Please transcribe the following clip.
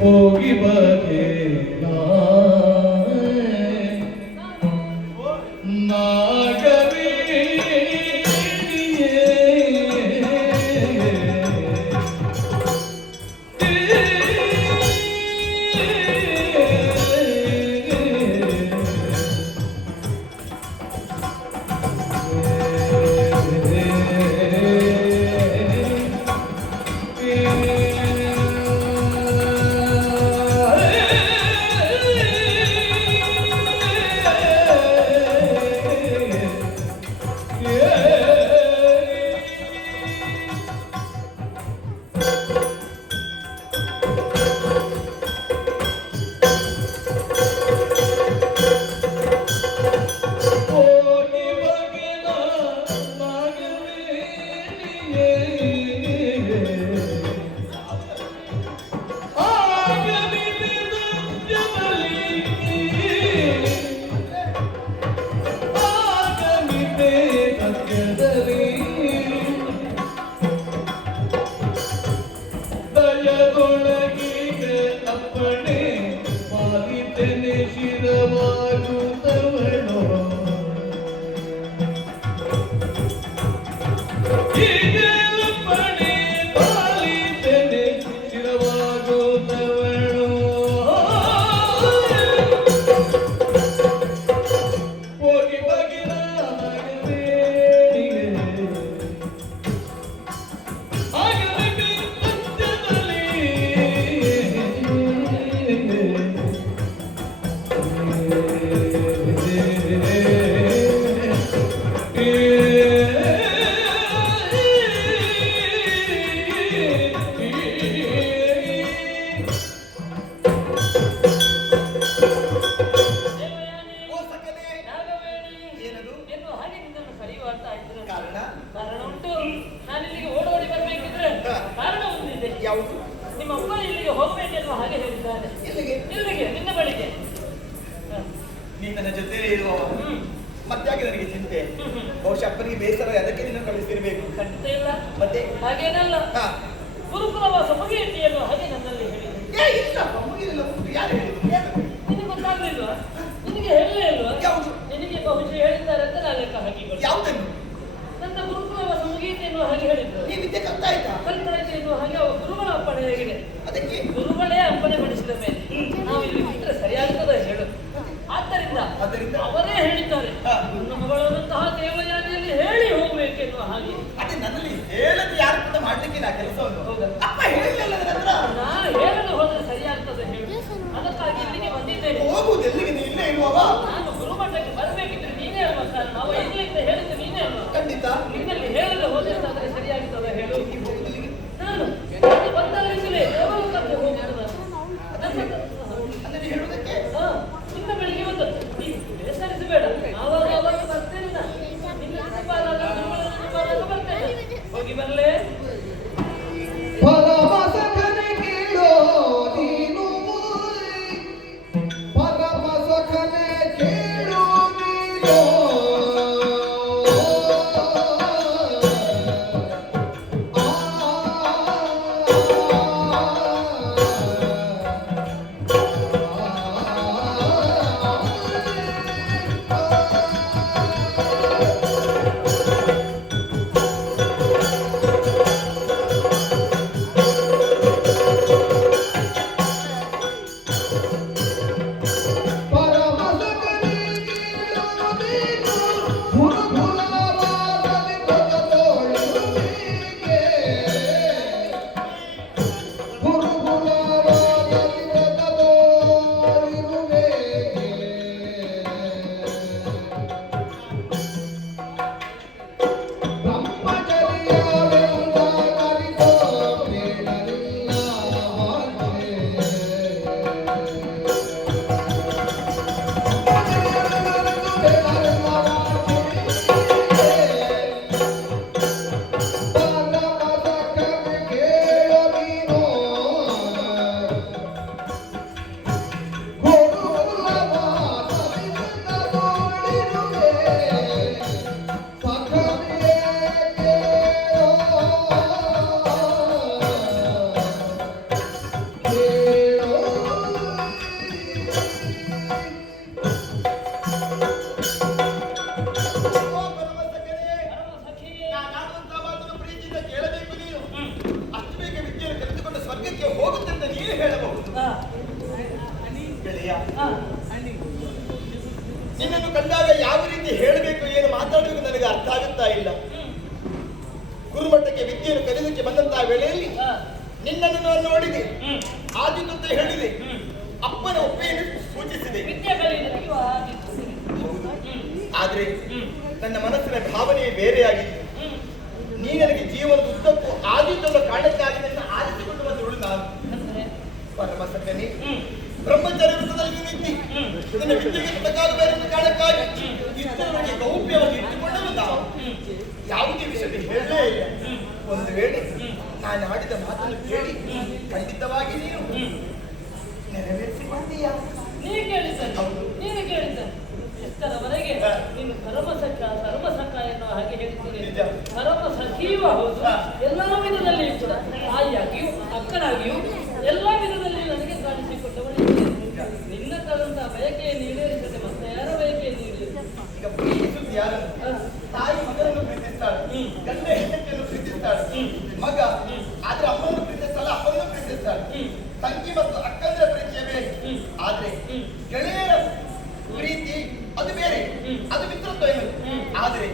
ಹೋಗಿ ಬಗೆ ಅವರೇ ಹೇಳಿದ್ದಾರೆ ನನ್ನ ಮಗಳಂತಹ ದೇವಯಾನಿಯಲ್ಲಿ ಹೇಳಿ ಹೋಗಬೇಕೆನ್ನುವ ಹಾಗೆ. ಅದೇ ನನ್ನಲ್ಲಿ ಹೇಳದೆ ಯಾರು ಕೂಡ ಮಾಡ್ಲಿಕ್ಕೆ ನಾ ಕೆಲಸವನ್ನು ಅಪ್ಪ ಹೇಳಿಲ್ಲ ನಾ ಹೇಳಲು ಹೋದ್ರೆ ಸರಿಯಾಗ್ತದೆ ಹೇಳು. ಅದಕ್ಕಾಗಿ ಇಲ್ಲಿಗೆ ಬಂದಿದ್ದೇನೆ. ಹೋಗುವುದು ಎಲ್ಲಿಗೆ? ನೀ ಇಲ್ಲೇ ಇರುವವ? ನಾನು ಗುರುಮಠಕ್ಕೆ ಬರಬೇಕಿದ್ರೆ ನೀನೇ ಅಲ್ವಾ ಸರ್? ನಾವು ಇಲ್ಲಿಂದ ಹೇಳಿದ್ರೆ ನೀನೇ ಅಲ್ವಾ? ಖಂಡಿತ. ನಿನ್ನಲ್ಲಿ ಹೇಳಲು ಹೋದ್ರೆ ಸರಿಯಾಗ್ತದೆ ಹೇಳು. ನಾನು ಬಂದವರಿಸಲೇ ದೇವಲೋಕಕ್ಕೆ ಹೋಗುವುದು. ಅಂದ್ರೆ ಹೇಳುವುದಕ್ಕೆ ನಿನ್ನ ಬೆಳಿಗ್ಗೆ ಒಂದು ಬೇಸರಿಸಬೇಡ. ಆವಾಗ ಬರ್ತೇನೆ ಬರ್ತೇನೆ. ಹೋಗಿ ಬರಲೇ. ಪರಮ ಸಖನೆ ವೇಳೆಯಲ್ಲಿ ಹಾ. ನಿನ್ನನ್ನು ನಾನು ನೋಡಿದೆ, ಹ್ಮ್. ಆದಿತ್ತು ಅಂತ ಹೇಳಿದೆ, ಹ್ಮ್. ಅಪ್ಪನ ಒಪ್ಪೆಯನ್ನು ಸೂಚಿಸಿದೆ. ವಿದ್ಯೆ ಕಲಿಯುವುದಕ್ಕೆ ಆಗಿತ್ತು. ಹೌದು. ಹ್ಮ್. ಆದ್ರೆ ಹ್ಮ್. ನನ್ನ ಮನಸ್ಸಿನ ಭಾವನೆಯೇ ಬೇರೆಯಾಗಿತ್ತು. ಹ್ಮ್. ನೀ ನನಗೆ ಜೀವನದ ಉದ್ದಕ್ಕೂ ಆದಿತ್ಯದ ಕಾರಣಕ್ಕಾಗಿ ನನ್ನ ಆರಿಸಿಕೊಂಡು ಬಂದವಳು ನಾನು. ಅಂದ್ರೆ ಪರಮ ಸಕನೆ ಹ್ಮ್. ಬ್ರಹ್ಮಚಾರ್ಯ ವೃತ್ತದಲ್ಲಿ ನಿಂತಿ ಹ್ಮ್. ನಿನ್ನ ವಿದ್ಯೆಗೆ ತಕ್ಕಾಗಬೇಕೆಂಬ ಕಾರಣಕ್ಕಾಗಿ ಇಷ್ಟರವರೆಗೆ ಗೌಪ್ಯವಾಗಿ ಇಟ್ಟುಕೊಂಡಳು ನಾವು. ಹ್ಮ್. ಯಾವುದೇ ವಿಷಯದಲ್ಲಿ ಹೇಳಲೇ ಇಲ್ಲ. ಹ್ಮ್. ಒಂದು ವೇಳೆ ಹ್ಮ್. ನಾನು ಆಡಿದ ಮಾತನ್ನು ಕೇಳಿ ಖಂಡಿತವಾಗಿ ನೀನು ಹ್ಮ್. ನೆರವೇರಿಸಿಕೊಳ್ತೀಯಾ? ನೀ ಕೇಳಿದ್ದಲ್ಲಿ ಹೌದು. ನೀನು ಕೇಳಿದ್ದಲ್ಲಿ ಎಷ್ಟರವರೆಗೆ ಹಾ. ನೀನು ಧರ್ಮಸಖ ಎನ್ನುವ ಹಾಗೆ ಹೇಳ್ತೀನಿ. ನಿಜ. ಧರ್ಮ ಸಖೀವ ಹೌದು. ಹಾ. ಎಲ್ಲಾ ವಿಧದಲ್ಲಿಯೂ ಕೂಡ ತಾಯಿಯಾಗಿಯೂ ಅಕ್ಕನಾಗಿಯೂ ಎಲ್ಲಾ ವಿಧದಲ್ಲಿ ನನಗೆ ಕಾಣಿಸಿಕೊಟ್ಟವಳು ನೀನು. ನಿನ್ನ ತರಂತ ಬಯಕೆಯನ್ನು ಈಡೇರಿಸದೆ ಮತ್ತೆ ಯಾರ ಬಯಕೆಯನ್ನು ಈಡೇರಿಸ? ಈಗ ಪ್ರೀತಿಸುವುದು ಯಾರನ್ನು? ತಾಯಿ ಮಗನನ್ನು ಪ್ರೀತಿಸ್ತಾಳೆ, ಗಂಡ ಹೆಂಡತಿಯನ್ನು ಪ್ರೀತಿಸ್ತಾಳೆ, ಮಗ ಆದ್ರೆ ಅಮ್ಮನನ್ನು ಪ್ರೀತಿಸಲ್ಲ, ಅಪ್ಪನನ್ನು ಪ್ರೀತಿಸ್ತಾಳೆ. ತಂಗಿ ಮತ್ತು ಅಕ್ಕಂದ್ರ ಪ್ರೀತಿಯ ಬೇರೆ. ಆದ್ರೆ ಗೆಳೆಯರ ಪ್ರೀತಿ ಅದು ಬೇರೆ, ಅದು ಮಿತ್ರತ್ವ ಎನ್ನುವುದು. ಆದ್ರೆ